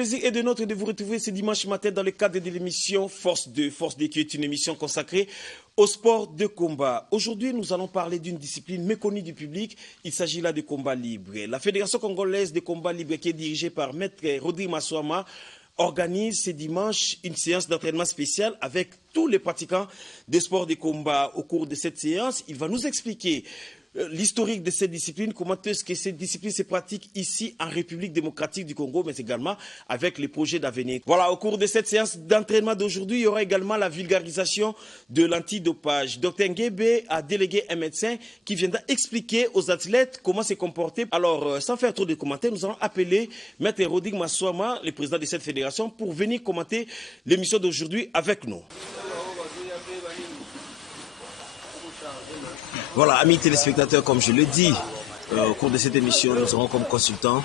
plaisir est de nôtre de vous retrouver ce dimanche matin dans le cadre de l'émission Force 2. Force 2 qui est une émission consacrée au sport de combat. Aujourd'hui, nous allons parler d'une discipline méconnue du public. Il s'agit là de combat libre. La Fédération congolaise de combat libre, qui est dirigée par Maître Rodrigue Massoama, organise ce dimanche une séance d'entraînement spéciale avec tous les pratiquants des sports de combat. Au cours de cette séance, il va nous expliquer l'historique de cette discipline, comment est-ce que cette discipline se pratique ici en République démocratique du Congo, mais également avec les projets d'avenir. Voilà, au cours de cette séance d'entraînement d'aujourd'hui, il y aura également la vulgarisation de l'antidopage. Dr Ngebe a délégué un médecin qui viendra expliquer aux athlètes comment se comporter. Alors, sans faire trop de commentaires, nous allons appeler Maître Rodrigue Massoama, le président de cette fédération, pour venir commenter l'émission d'aujourd'hui avec nous. Voilà, amis téléspectateurs, comme je le dis, au cours de cette émission, nous aurons comme consultant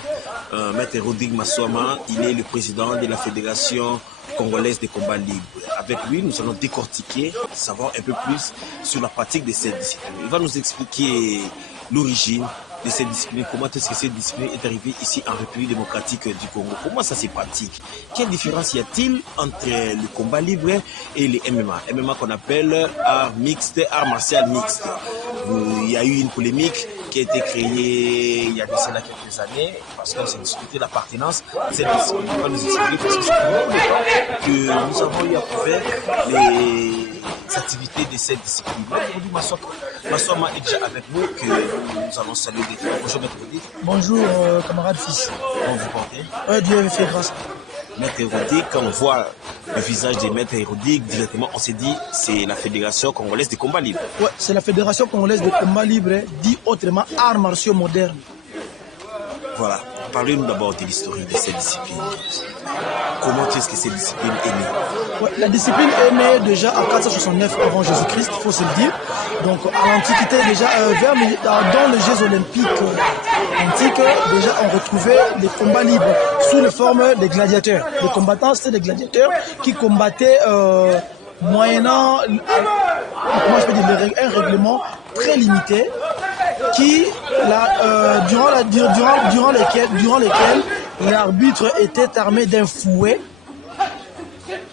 Maître Rodrigue Massoama. Il est le président de la Fédération congolaise de combat libre. Avec lui, nous allons décortiquer, savoir un peu plus sur la pratique de cette discipline. Il va nous expliquer l'origine de cette discipline, comment est-ce que cette discipline est arrivée ici en République démocratique du Congo, comment ça se pratique, quelle différence y a-t-il entre le combat libre et le MMA, MMA qu'on appelle art mixte, art martial mixte. Il y a eu une polémique qui a été créée il y a de cela quelques années parce qu'on s'est discuté l'appartenance de cette discipline. On va nous expliquer parce que c'est que nous avons eu à faire les activités de cette discipline. Aujourd'hui, Massoama est déjà avec nous, que nous allons saluer. Bonjour Maître Rodrigue. Bonjour camarade fils. Comment vous portez? Dieu me fait grâce. Maître Rodrigue, quand on voit le visage de Maître Rodrigue, directement on s'est dit c'est la Fédération congolaise de combat libre. Ouais, c'est la Fédération congolaise de combat libre, dit autrement arts martiaux modernes. Voilà. Parlez-nous d'abord de l'historique de cette discipline. Comment est-ce que cette discipline est née? Ouais, la discipline est née déjà en 469 avant Jésus-Christ, il faut se le dire. Donc à l'Antiquité, déjà dans les Jeux olympiques antiques, déjà on retrouvait les combats libres sous les formes des gladiateurs. Les combattants, c'était des gladiateurs qui combattaient moyennant comment je peux dire, un règlement très limité qui, durant lesquels l'arbitre était armé d'un fouet.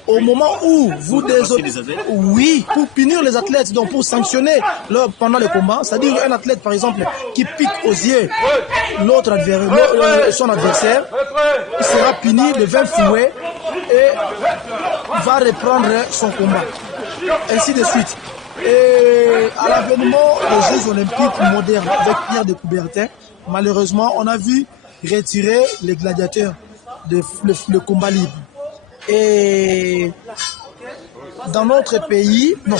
Au moment où oui, pour punir les athlètes, donc pour sanctionner pendant les combats, c'est-à-dire un athlète par exemple qui pique aux yeux son adversaire, il sera puni de 20 fouets et va reprendre son combat. Ainsi de suite. Et à l'avènement des Jeux olympiques modernes avec Pierre de Coubertin, malheureusement, on a vu retirer les gladiateurs le combat libre. Et dans notre pays, non.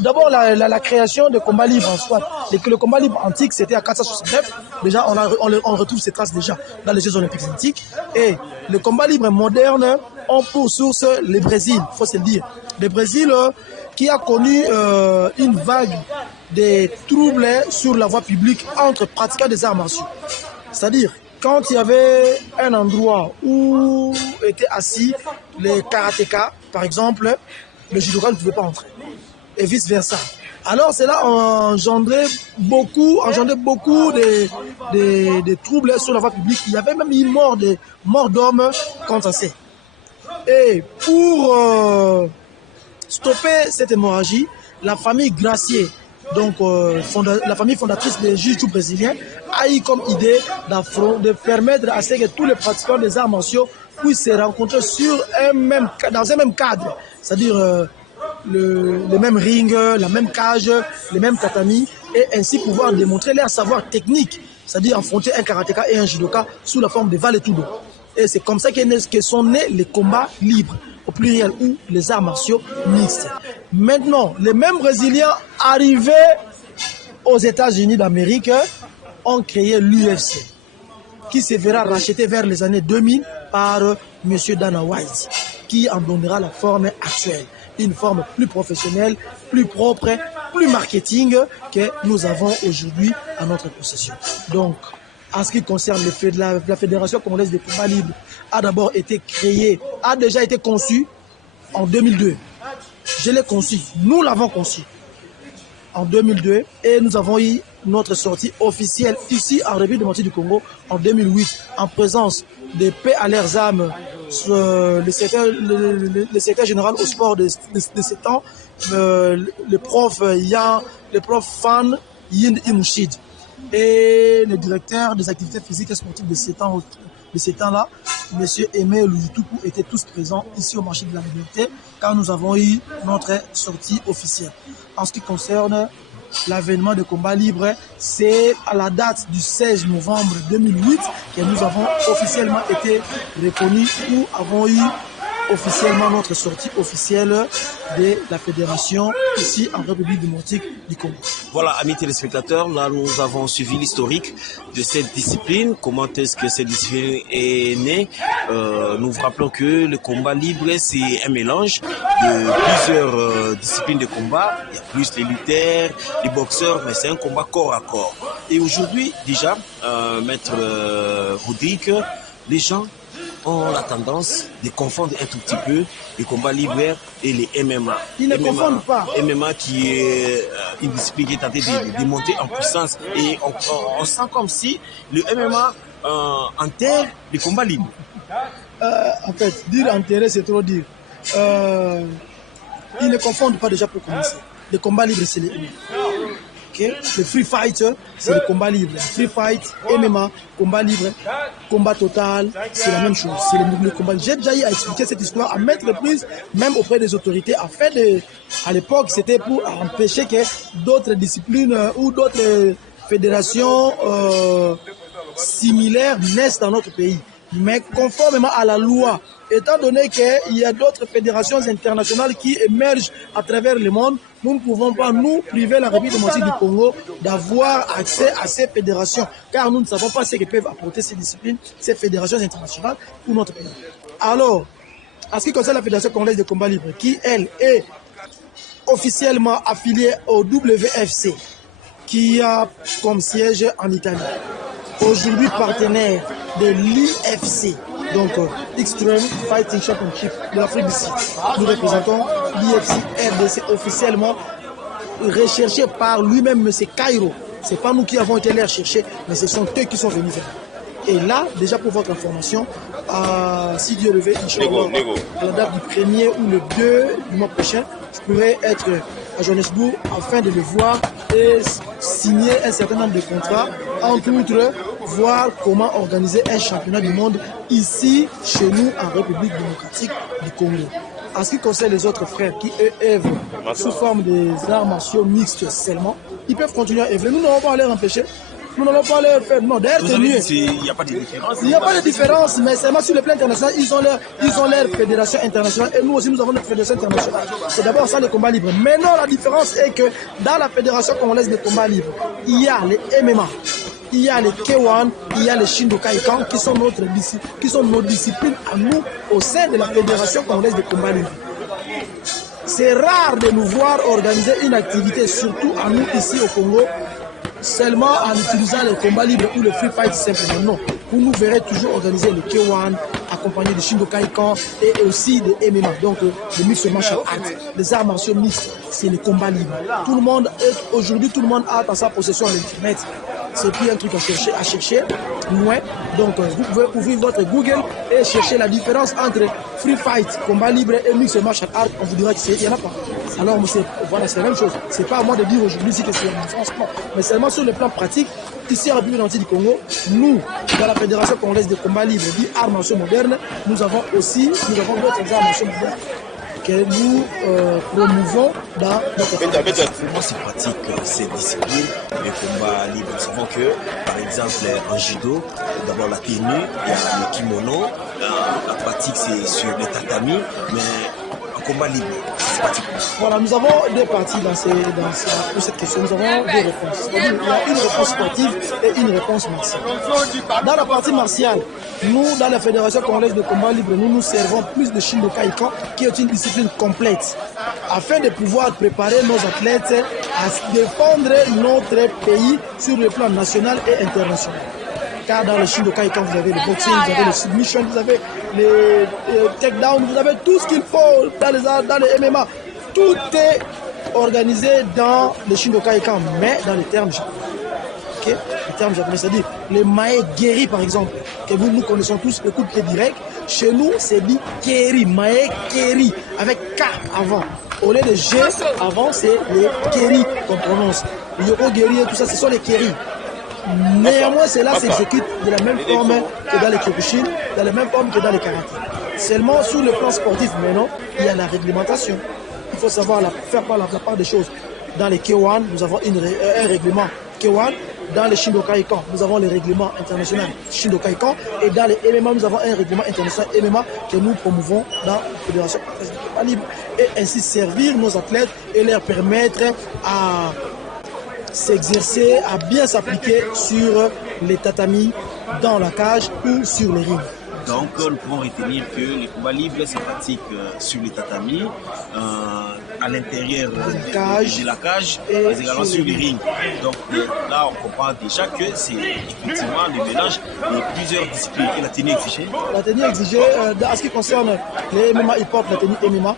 D'abord, la création de combat libre en soi. Le combat libre antique, c'était à 469. Déjà, on retrouve ces traces déjà dans les Jeux olympiques antiques. Et le combat libre moderne ont pour source le Brésil, il faut se le dire. Le Brésil qui a connu une vague de troubles sur la voie publique entre pratiquants des arts martiaux. C'est-à-dire, quand il y avait un endroit où étaient assis les karatékas, par exemple, le judoka ne pouvait pas entrer. Et vice-versa. Alors cela a engendré beaucoup de troubles sur la voie publique. Il y avait même une mort d'hommes contre ça. Et pour stopper cette hémorragie, la famille Gracier, donc la famille fondatrice des jiu-jitsu brésiliens, a eu comme idée de permettre à ce que tous les pratiquants des arts martiaux puissent se rencontrer dans un même cadre, c'est-à-dire le même ring, la même cage, les mêmes tatamis, et ainsi pouvoir démontrer leur savoir technique, c'est-à-dire affronter un karatéka et un judoka sous la forme de vale-tudo. Et c'est comme ça que sont nés les combats libres, au pluriel, ou les arts martiaux mixtes. Maintenant, les mêmes Brésiliens arrivés aux États-Unis d'Amérique ont créé l'UFC, qui se verra racheté vers les années 2000 par M. Dana White, qui en donnera la forme actuelle. Une forme plus professionnelle, plus propre, plus marketing que nous avons aujourd'hui à notre possession. Donc, en ce qui concerne la Fédération congolaise de combat libre, a d'abord été créée, a déjà été conçue en 2002. Je l'ai conçue, nous l'avons conçue en 2002 et nous avons eu notre sortie officielle ici en République démocratique du Congo en 2008 en présence de paix à leurs âmes le secrétaire général au sport de Sétan, le prof Fan Yin Imouchid, et le directeur des activités physiques et sportives de Sétan là, M. Aimé Louyoutoupou, étaient tous présents ici au marché de la Liberté quand nous avons eu notre sortie officielle. En ce qui concerne l'avènement de combat libre, c'est à la date du 16 novembre 2008 que nous avons officiellement été reconnus ou avons eu officiellement notre sortie officielle de la fédération ici en République démocratique du Congo. Voilà, amis téléspectateurs, là nous avons suivi l'historique de cette discipline. Comment est-ce que cette discipline est née? Nous vous rappelons que le combat libre, c'est un mélange de plusieurs disciplines de combat. Il y a plus les lutteurs, les boxeurs, mais c'est un combat corps à corps. Et aujourd'hui, déjà, maître Rodrigue, les gens ont la tendance de confondre un tout petit peu les combats libres et les MMA. Ils ne confondent pas. MMA qui est une discipline qui est tentée de monter en puissance. Et on sent comme si le MMA enterre les combats libres. En fait, dire enterrer, c'est trop dire. Ils ne confondent pas déjà pour commencer. Les combats libres, c'est les MMA. Okay. Le free fight, c'est le combat libre. Free fight, MMA, combat libre, combat total, c'est la même chose. C'est le combat. J'ai déjà eu à expliquer cette histoire à maintes reprises, même auprès des autorités. À l'époque, c'était pour empêcher que d'autres disciplines ou d'autres fédérations similaires naissent dans notre pays. Mais conformément à la loi, étant donné qu'il y a d'autres fédérations internationales qui émergent à travers le monde, nous ne pouvons pas nous priver la République démocratique du Congo d'avoir accès à ces fédérations, car nous ne savons pas ce que peuvent apporter ces disciplines, ces fédérations internationales pour notre pays. Alors, en ce qui concerne la Fédération congolaise de combat libre, qui elle est officiellement affiliée au WFC, qui a comme siège en Italie, aujourd'hui partenaire de l'IFC, donc Extreme Fighting Championship de l'Afrique du Sud. Nous représentons l'IFC RDC officiellement recherché par lui-même, M. Cairo. Ce n'est pas nous qui avons été les rechercher, mais ce sont eux qui sont venus vers nous. Et là, déjà pour votre information, si Dieu le veut, à la date du 1er ou le 2 du mois prochain, je pourrais être à Johannesburg afin de le voir et signer un certain nombre de contrats, entre autres, voir comment organiser un championnat du monde ici, chez nous, en République démocratique du Congo. En ce qui concerne les autres frères qui œuvrent sous forme des arts martiaux mixtes seulement, ils peuvent continuer à œuvrer. Nous n'allons pas les empêcher. Nous n'allons pas leur faire. Non, d'ailleurs, c'est mieux. Il n'y a pas de différence. Il n'y a pas de différence, mais seulement sur le plan international, ils ont leur fédération internationale et nous aussi, nous avons notre fédération internationale. C'est d'abord ça le combat libre. Maintenant, la différence est que dans la fédération congolaise de combat libre, il y a les MMA, il y a les K1, il y a les Shindo-Kaikan qui sont nos disciplines à nous au sein de la fédération congolaise de combat libre. C'est rare de nous voir organiser une activité, surtout à nous ici au Congo, seulement en utilisant les combats libres ou le free fight simplement. Non, vous nous verrez toujours organiser le K1 accompagné de Shindo-Kaikan et aussi de MMA, donc le mix martial art, les arts martiaux mixtes, c'est le combat libre. Tout le monde aujourd'hui, tout le monde a dans sa possession l'internet. C'est plus un truc à chercher loin. Donc vous pouvez ouvrir votre Google et chercher la différence entre free fight, combat libre et mix martial art. On vous dira qu'il n'y en a pas. Alors voilà, c'est la même chose. C'est pas à moi de dire aujourd'hui si c'est la différence, non. Mais seulement sur le plan pratique, ici en République démocratique du Congo, nous, dans la Fédération congolaise de combat libre, dit arts martiaux modernes, nous avons d'autres arts martiaux modernes que nous promouvons dans notre fédération. Comment c'est pratique cette discipline, les combats libres? Nous savons que, par exemple, en judo, d'abord la tenue, il y a le kimono, la pratique c'est sur les tatamis, mais en combat libre, c'est pratique. Voilà, nous avons deux parties pour cette question. Nous avons deux réponses. Il y a une réponse sportive et une réponse martiale. Dans la partie martiale, nous, dans la Fédération congolaise de combat libre, nous servons plus de Shindo-Kaikan, qui est une discipline complète, afin de pouvoir préparer nos athlètes à défendre notre pays sur le plan national et international. Car dans le Shindo-Kaikan, vous avez le boxing, vous avez le submission, vous avez les takedowns, vous avez tout ce qu'il faut dans les MMA. Tout est organisé dans le Shindo-Kaikan, mais dans les termes japonais. Okay? terme japonais, c'est-à-dire les mae guéris par exemple, que nous connaissons tous, le coup de pied direct. Chez nous, c'est dit keri, mae keri, avec K avant. Au lieu de G avant, c'est les keri qu'on prononce. Le yoko guéri et tout ça, ce sont les keri. Néanmoins, cela s'exécute de la même forme que dans les kyokushin, de la même forme que dans les karaté. Seulement sur le plan sportif, maintenant, il y a la réglementation. Il faut savoir faire la part des choses. Dans les K1, nous avons un règlement K1. Dans les Shindokai-kan, nous avons les règlements internationaux Shindokai-kan. Et dans les MMA, nous avons un règlement international MMA que nous promouvons dans la Fédération libre. Et ainsi servir nos athlètes et leur permettre à s'exercer, à bien s'appliquer sur les tatamis, dans la cage ou sur les rings. Donc, nous pouvons retenir que les combats libres se pratiquent sur les tatamis, à l'intérieur de la cage, mais également sur les rings. Donc, là, on comprend déjà que c'est effectivement le mélange de plusieurs disciplines. Et la tenue exigée? La tenue exigée, en ce qui concerne les MMA, ils portent la tenue MMA,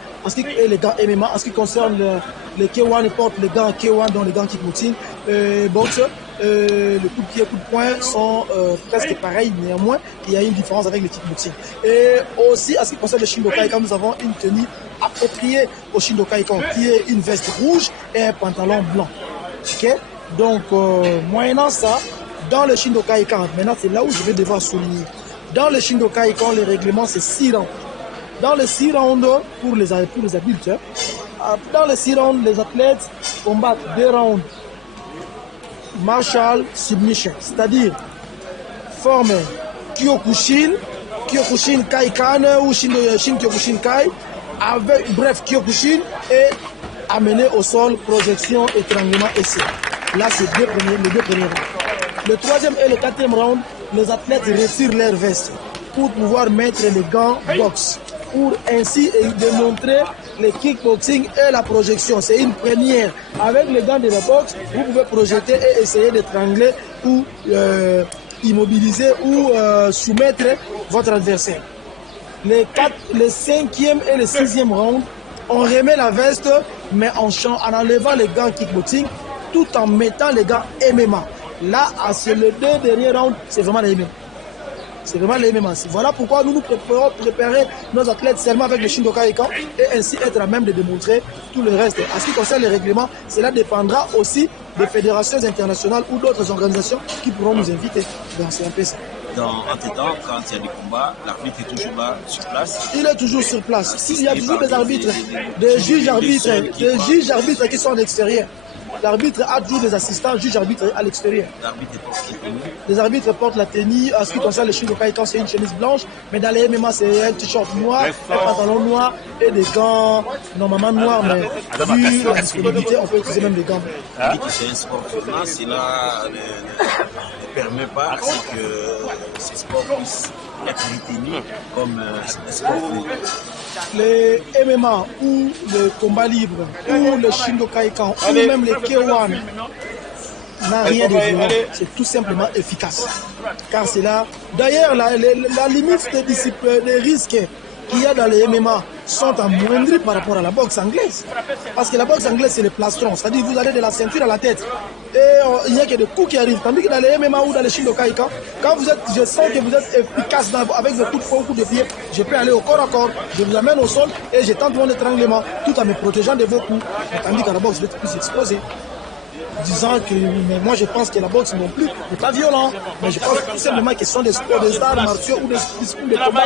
et les gants MMA. En ce qui concerne les K1, ils portent les gants K1, dont les gants kickboxing, boxe. Le coup de pied et coup de poing sont presque pareils, néanmoins il y a une différence avec le kickboxing. Et aussi, en ce qui concerne le Shindokai-kan, nous avons une tenue appropriée au Shindokai-kan, qui est une veste rouge et un pantalon blanc. Okay? Donc, moyennant ça, dans le Shindokai-kan, maintenant c'est là où je vais devoir souligner. Dans le Shindokai-kan, les règlements c'est 6 rounds. Dans les 6 rounds, pour les adultes, dans les 6 rounds, les athlètes combattent 2 rounds martial submission, c'est-à-dire forme Kyokushin Kai-kan ou Shin Kyokushin Kai, avec bref Kyokushin et amené au sol, projection, étranglement, essai. Là, c'est les deux premiers rounds. Le troisième et le quatrième round, les athlètes retirent leur veste pour pouvoir mettre les gants boxe, pour ainsi démontrer le kickboxing et la projection. C'est une première. Avec les gants de la boxe, vous pouvez projeter et essayer d'étrangler ou immobiliser ou soumettre votre adversaire. Les 5e et le 6e round, on remet la veste, mais en enlevant les gants kickboxing, tout en mettant les gants MMA. Là, sur les 2 derniers rounds, c'est vraiment les MMA. C'est vraiment les MMA. Voilà pourquoi nous préférons préparer nos athlètes seulement avec le Shindokai-kan et ainsi être à même de démontrer tout le reste. En ce qui concerne les règlements, cela dépendra aussi des fédérations internationales ou d'autres organisations qui pourront nous inviter. Donc c'est un peu ça. Entre temps, quand il y a des combats, l'arbitre est toujours là sur place. Il est toujours sur place. Il y a toujours des arbitres, des juges arbitres qui sont à l'extérieur. L'arbitre a toujours des assistants, juge arbitre à l'extérieur. Les arbitres portent la tenue. En ce qui concerne les Shindokai-kan, c'est une chemise blanche, mais dans les MMA, c'est un t-shirt noir, un pantalon noir et des gants normalement noirs, mais vu la disponibilité, on peut utiliser même des gants. C'est un sport tournant, cela ne permet pas que ces sports puissent être retenus comme un sport. Les MMA ou le combat libre ou le Shindokai-kan ou même les K1 n'a rien de violent, c'est tout simplement efficace. Car c'est là. D'ailleurs, la limite des disciplines, des risques qu'il y a dans les MMA sont amoindris par rapport à la boxe anglaise. Parce que la boxe anglaise, c'est le plastron. C'est-à-dire vous allez de la ceinture à la tête. Et il n'y a que des coups qui arrivent. Tandis que dans les MMA ou dans les Shindokai-kan, quand je sens que vous êtes efficace avec le coup de poing, coup de pied, je peux aller au corps à corps, je vous amène au sol et je tente mon étranglement tout en me protégeant de vos coups. Tandis qu'à la boxe, je vais être plus exposé. Disant que mais moi je pense que la boxe non plus n'est pas violent, mais je pense tout simplement que ce sont des sports, des arts martiaux ou des disciplines de combat.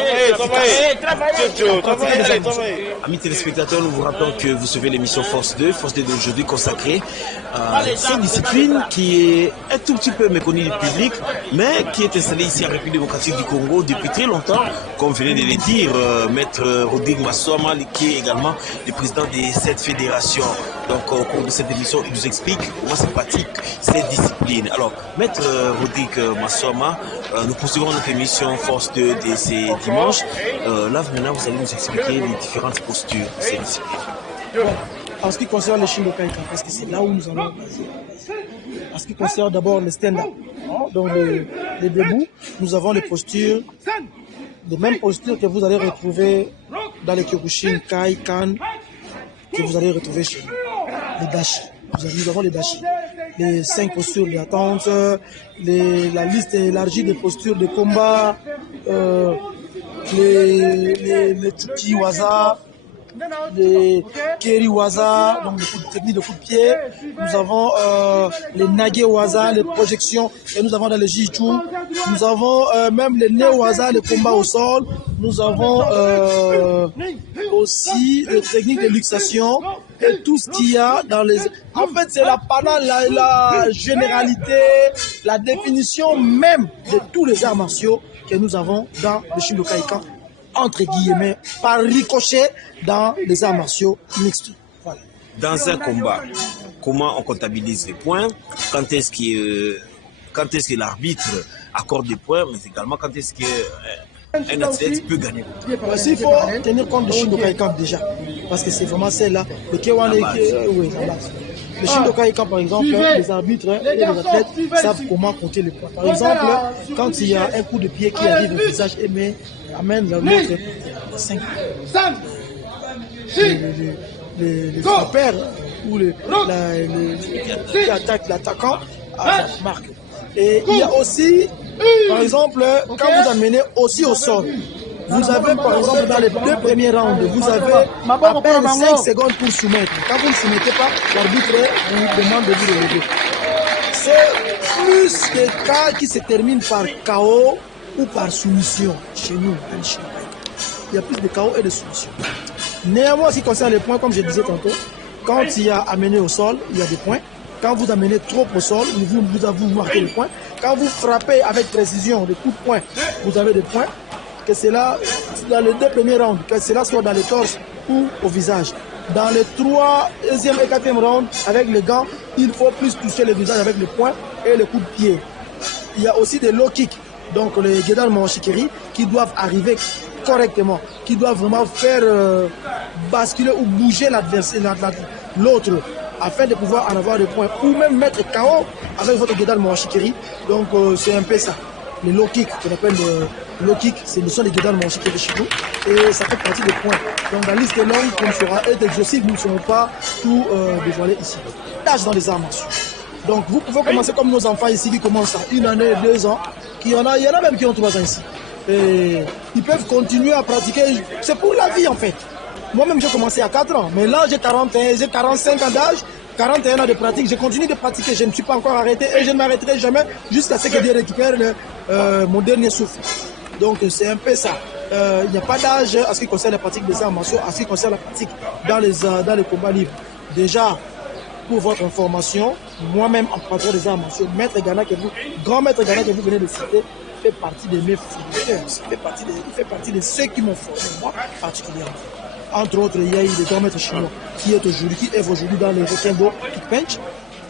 Amis téléspectateurs, nous vous rappelons que vous suivez l'émission Force 2 d'aujourd'hui consacrée à cette discipline qui est un tout petit peu méconnue du public, mais qui est installée ici en République démocratique du Congo depuis très longtemps, comme venez de le dire, Maître Rodrigue Massoama, qui est également le président de cette fédération. Donc au cours de cette émission, il nous explique comment se pratique cette discipline. Alors, Maître Rodrigue Massoama, nous poursuivons notre émission Force 2 de ces dimanches. Là, maintenant, vous allez nous expliquer les différentes postures de cette discipline. Bon, en ce qui concerne le Shindokai-kan, parce que c'est là où nous allons baser. En ce qui concerne d'abord le stand-up, donc les debout, nous avons les postures, les mêmes postures que vous allez retrouver dans les Kyokushin, Kai, Kan, que vous allez retrouver chez nous. Les dashi. Nous avons les dashi. les 5 postures d'attente, la liste élargie des postures de combat, les Tchouki Waza, les Keri Waza, donc les techniques de coup de pied. Nous avons les Nage Waza, les projections, et nous avons dans les Jichu. Nous avons même les Ne Waza, les combats au sol. Nous avons aussi les techniques de luxation et tout ce qu'il y a dans les... En fait, c'est la généralité, la définition même de tous les arts martiaux que nous avons dans le Shindokai-kan, entre guillemets, par ricochet dans les arts martiaux mixtes. Voilà. Dans un combat, comment on comptabilise les points? Quand est-ce que l'arbitre accorde des points, mais également quand est-ce qu'un athlète peut gagner? Il faut tenir compte de Shindokai-kan déjà, parce que c'est vraiment celle-là. Le Kewan oui, voilà. Le Shindokai-kan, par exemple, les arbitres et les athlètes savent comment compter les points. Par exemple, quand il y a un coup de pied qui arrive au visage et amène l'autre 5 points. Les frappeurs ou qui attaquent l'attaquant marquent. Et il y a aussi, par exemple, quand vous amenez aussi au sol, vous avez par exemple dans les 2 premiers rounds, vous avez à peine 5 secondes pour soumettre. Quand vous ne soumettez pas, l'arbitre vous demande de vous relever. C'est plus des cas qui se terminent par KO ou par soumission chez nous. Il y a plus de KO et de soumission. Néanmoins, en ce qui concerne les points, comme je disais tantôt, quand il y a amené au sol, il y a des points. Quand vous amenez trop au sol, vous marquez le point. Quand vous frappez avec précision des coups de poing, vous avez des points. Que c'est là, dans les 2 premiers rounds, que cela soit dans le torse ou au visage. Dans les 3e et 4e rounds, avec les gants, il faut plus toucher le visage avec le poing et le coup de pied. Il y a aussi des low kicks, donc les Gedan Mawashikiri, qui doivent arriver correctement, qui doivent vraiment faire basculer ou bouger l'autre, afin de pouvoir en avoir des points, ou même mettre KO avec votre Gedan Mawashikiri. Donc c'est un peu ça. Les low kicks, qu'on appelle low kick, ce sont les Gedan Mawashikiri chez nous, et ça fait partie des points. Donc la liste est longue, comme sera être exhaustive, nous ne serons pas tout dévoiler ici. Tâche dans les arts martiaux. Donc vous pouvez commencer comme nos enfants ici qui commencent à 1 année, 2 ans, il y en a même qui ont 3 ans ici. Et ils peuvent continuer à pratiquer, c'est pour la vie en fait. Moi-même j'ai commencé à 4 ans, mais là j'ai 45 ans d'âge, 41 ans de pratique, je continue de pratiquer, je ne suis pas encore arrêté et je ne m'arrêterai jamais jusqu'à ce que je récupère mon dernier souffle. Donc c'est un peu ça. Il n'y a pas d'âge à ce qui concerne la pratique des arts martiaux, à ce qui concerne la pratique dans les combats libres. Déjà, pour votre information, moi-même en pratique des arts martiaux, grand maître Ghana que vous venez de citer, fait partie de mes formateurs, il fait partie de ceux qui m'ont formé, moi particulièrement. Entre autres, il y a eu le grand maître chinois qui est aujourd'hui dans les Rekendo Kickbench.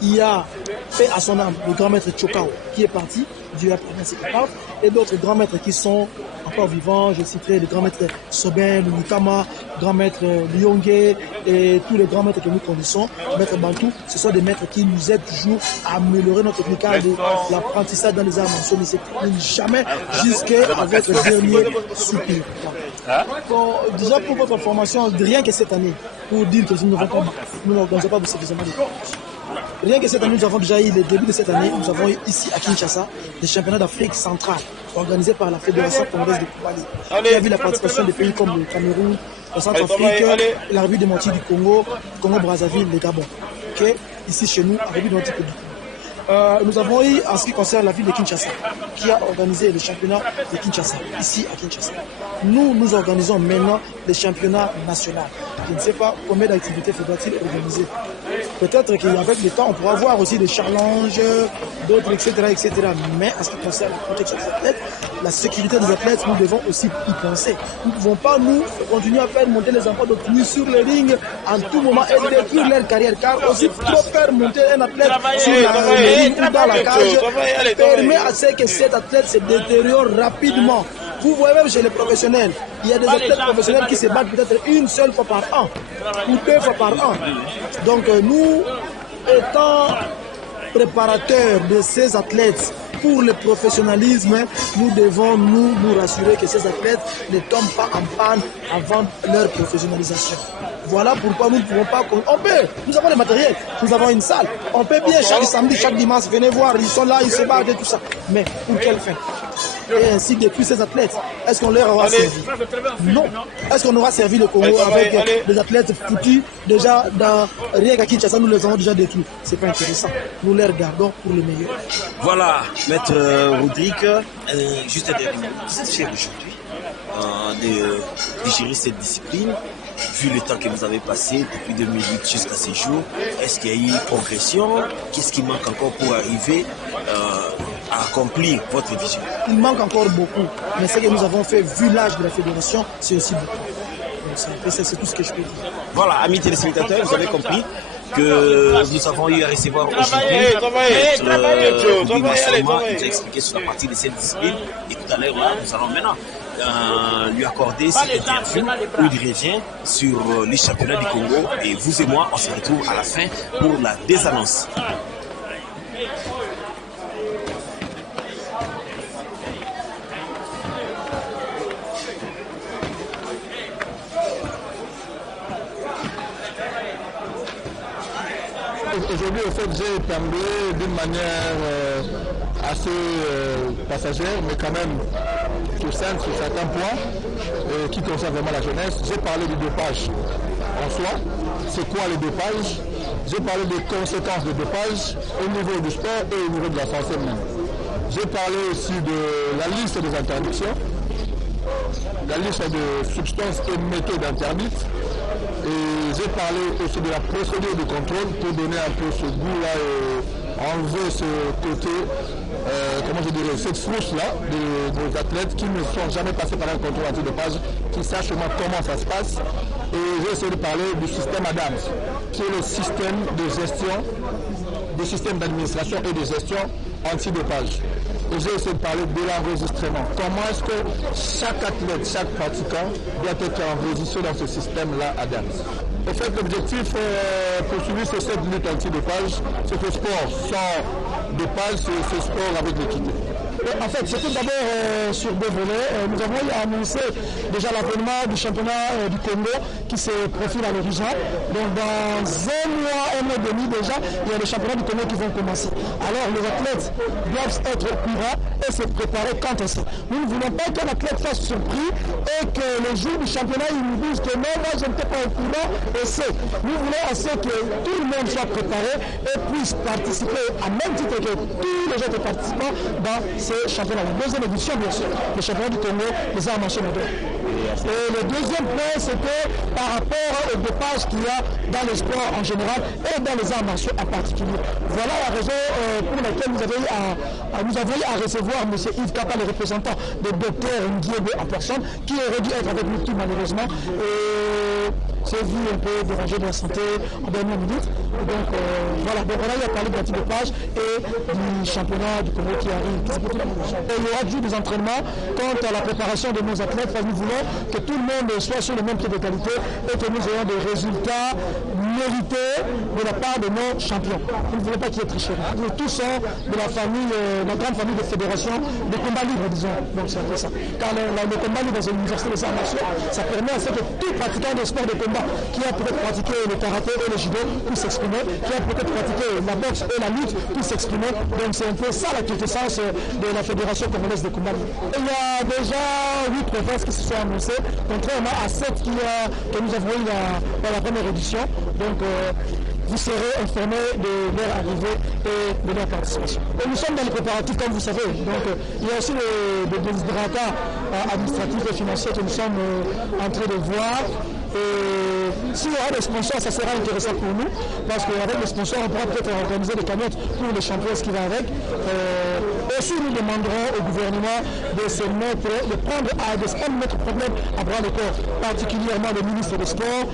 Il y a fait à son âme le grand maître Chokao qui est parti du après et d'autres grands maîtres qui sont encore vivants. Je citerai le grand maître Soben, Nikama, grand maître Lyonge et tous les grands maîtres que nous connaissons, maître Bantou. Ce sont des maîtres qui nous aident toujours à améliorer notre technique de l'apprentissage dans les arts martiaux, mais c'est jamais jusqu'à avec le dernier soupir. Bon, déjà pour votre information, rien que cette année, pour dire que nous n'organisons pas suffisamment de compétitions. Rien que cette année, nous avons déjà eu le début de cette année, nous avons eu ici à Kinshasa des championnats d'Afrique centrale organisés par la Fédération congolaise de combat. Il y a vu la participation des pays comme le Cameroun, le Centrafrique, la République démocratique du Congo, Congo-Brazzaville, le Gabon. Okay? Ici chez nous, la République démocratique du Congo. Nous avons eu, en ce qui concerne la ville de Kinshasa, qui a organisé le championnat de Kinshasa, ici à Kinshasa. Nous organisons maintenant les championnats nationaux. Je ne sais pas combien d'activités faudra-t-il organiser. Peut-être qu'avec le temps, on pourra voir aussi des challenges, d'autres, etc., etc. Mais en ce qui concerne la protection des athlètes, la sécurité des athlètes, nous devons aussi y penser. Nous ne pouvons pas, nous, continuer à faire monter les enfants d'autrui sur le ring en tout moment et détruire leur carrière. Car aussi, trop faire monter un athlète sur le ring ou dans la cage permet à ce que cet athlète se détériore rapidement. Vous voyez même chez les professionnels, il y a des athlètes professionnels qui se battent peut-être une seule fois par an ou 2 fois par an. Donc nous, étant préparateurs de ces athlètes pour le professionnalisme, nous devons nous rassurer que ces athlètes ne tombent pas en panne avant leur professionnalisation. Voilà pourquoi nous ne pouvons pas... nous avons le matériel, nous avons une salle. On peut bien chaque samedi, chaque dimanche, venez voir, ils sont là, ils se battent et tout ça. Mais pour quelle fin? Et ainsi depuis ces athlètes, est-ce qu'on leur aura servi? Non. Est-ce qu'on aura servi le Congo avec des athlètes foutus déjà dans rien qu'à Kinshasa, nous les avons déjà détruits? C'est pas intéressant. Nous les regardons pour le meilleur. Voilà, maître Rodrigue, juste un dernier mot. Vous êtes fier aujourd'hui de gérer cette discipline? Vu le temps que vous avez passé depuis 2008 jusqu'à ces jours, est-ce qu'il y a eu progression? Qu'est-ce qui manque encore pour arriver à accomplir votre vision? Il manque encore beaucoup, mais ce que nous avons fait, vu l'âge de la fédération, c'est aussi beaucoup. C'est tout ce que je peux dire. Voilà, amis téléspectateurs, vous avez compris que nous avons eu à recevoir aujourd'hui Rodrigue Massamba. Il nous a expliqué sur la partie de cette discipline. Et tout à l'heure, là, nous allons maintenant lui accorder cette interview où il revient sur les championnats du Congo. Et vous et moi, on se retrouve à la fin pour la désannonce. Aujourd'hui, au fait, j'ai parlé d'une manière assez passagère, mais quand même succincte sur certains points qui concernent vraiment la jeunesse. J'ai parlé du dopage en soi. C'est quoi le dopage? J'ai parlé des conséquences du dopage au niveau du sport et au niveau de la santé même. J'ai parlé aussi de la liste des interdictions, la liste de substances et méthodes interdites. Et j'ai parlé aussi de la procédure de contrôle pour donner un peu ce goût-là et enlever ce côté, comment je dirais, cette frousse-là des athlètes qui ne sont jamais passés par un contrôle antidopage, qui sachent comment ça se passe. Et j'ai essayé de parler du système ADAMS, qui est le système de gestion, des systèmes d'administration et de gestion antidopage. Et j'ai essayé de parler de l'enregistrement. Comment est-ce que chaque athlète, chaque pratiquant doit être enregistré dans ce système-là ADAMS. En fait, l'objectif poursuivi, c'est cette lutte anti-dopage. C'est ce sport sans dopage, c'est ce sport avec l'équité. En fait, c'était d'abord sur deux volets. Nous avons annoncé déjà l'avènement du championnat du Congo qui se profile à l'horizon. Donc dans un mois et demi déjà, il y a les championnats du Congo qui vont commencer. Alors les athlètes doivent être au courant et se préparer quant à ça. Nous ne voulons pas qu'un athlète fasse surpris et que le jour du championnat, il nous dise que non, moi je n'étais pas au courant et c'est. Nous voulons assez que tout le monde soit préparé et puisse participer à même titre que tous les autres participants dans ces championnats. La deuxième édition, bien sûr, le championnat du Congo, les arts martiaux modernes. Et le deuxième point, c'était par rapport au dopage qu'il y a dans les sports en général et dans les arts martiaux en particulier. Voilà la raison pour laquelle nous avons eu à recevoir M. Yves Kappa, le représentant de Dr Ndiégo en personne, qui aurait dû être avec nous tout malheureusement. Et c'est vu un peu dérangé de la santé en dernière minute. Donc voilà, donc on a eu à parler de l'antidopage et du championnat du Congo qui arrive. Et il y aura toujours des entraînements quant à la préparation de nos athlètes, parce que nous voulons que tout le monde soit sur le même pied d'égalité et que nous ayons des résultats mérités de la part de nos champions. Nous ne voulons pas qu'il y ait tricherie. Nous tous sont de la famille, la grande famille de fédération de combat libre, disons. Donc c'est un peu ça. Car le combat libre dans une université des arts martiaux, ça permet à ce que tout pratiquant de sport de combat qui a peut-être pratiqué le karaté et le judo puisse s'exprimer, qui a peut-être pratiqué la boxe et la lutte puisse s'exprimer. Donc c'est un peu ça la quintessence de la fédération congolaise de combat libre. Il y a déjà 8 provinces qui se sont annoncées, contrairement à 7 que nous avons eu dans la première édition. Donc vous serez informés de leur arrivée et de leur participation. Et nous sommes dans les préparatifs, comme vous savez. Donc il y a aussi des déshydratats administratifs et financiers que nous sommes en train de voir. Et s'il y aura des sponsors, ça sera intéressant pour nous, parce qu'avec les sponsors, on pourra peut-être organiser des cagnottes pour les champions, ce qui va avec. Aussi, nous demanderons au gouvernement de se mettre problème à bras le corps, particulièrement le ministre des Sports,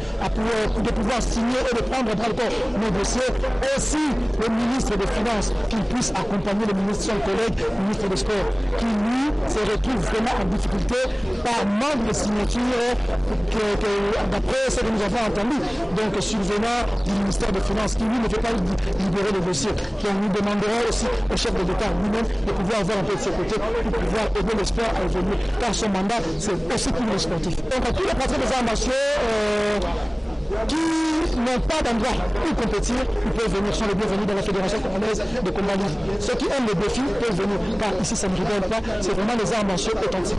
de pouvoir signer et de prendre à bras le corps nos dossiers. Aussi, le ministre des Finances, qu'il puisse accompagner le ministre, son collègue, le ministre des Sports, qui lui se retrouve vraiment en difficulté par manque de signature, d'après ce que nous avons entendu, donc survenant du ministère des Finances, qui lui ne veut pas libérer le dossier. Donc nous demanderons aussi au chef de l'État lui-même de pouvoir avoir un peu de ses côtés pour pouvoir aider le sport à évoluer, car son mandat c'est aussi pour les sportifs. Donc à tous les patrons des arts martiaux qui n'ont pas d'endroit où compétir, ils peuvent venir, sont les bienvenus dans la Fédération congolaise de combat libre. Ceux qui aiment les défis peuvent venir, car ici ça ne rigole pas, c'est vraiment les arts martiaux authentiques.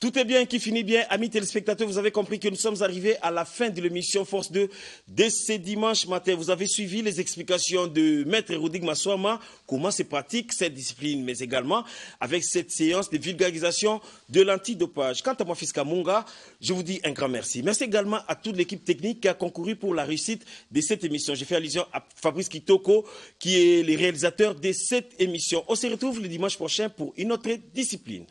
Tout est bien qui finit bien. Amis téléspectateurs, vous avez compris que nous sommes arrivés à la fin de l'émission Force 2 dès ce dimanche matin. Vous avez suivi les explications de Maître Rodrigue Massoama, comment se pratique cette discipline, mais également avec cette séance de vulgarisation de l'antidopage. Quant à moi, Fiska Munga, je vous dis un grand merci. Merci également à toute l'équipe technique qui a concouru pour la réussite de cette émission. J'ai fait allusion à Fabrice Kitoko, qui est le réalisateur de cette émission. On se retrouve le dimanche prochain pour une autre discipline.